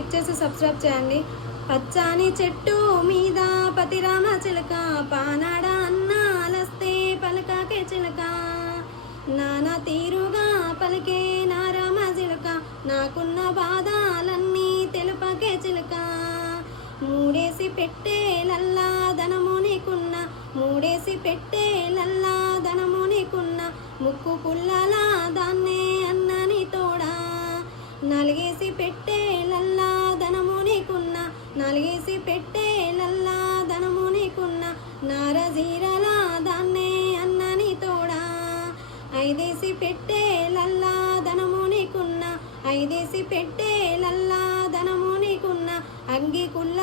Like చేసి subscribe చేయండి. పచ్చాని చెట్టు మీద పతిరామ చిలక పానాడ అన్నాలస్తే పలకాకే చిలక నానా తీరుగా పలికే నారామ చిలక నాకున్న బాధలన్నీ తెలుపకే చిలక మూడేసి పెట్టేలల్లా ధనము నీకున్న మూడేసి పెట్టేలల్లా ధనము నీకున్న ముక్కు పుల్లలా దాన్నే అన్నని తోడా నలిగేసి పెట్టేలల్లా ధనము నీకున్న నలిగేసి పెట్టేలల్లా ధనము నీకున్న నారజీరలా దాన్నే అన్నని తోడా ఐదేసి పెట్టేలల్లా ధనము నీకున్న ఐదేసి పెట్టేలల్లా ధనము నీకున్న అంగి కుల్ల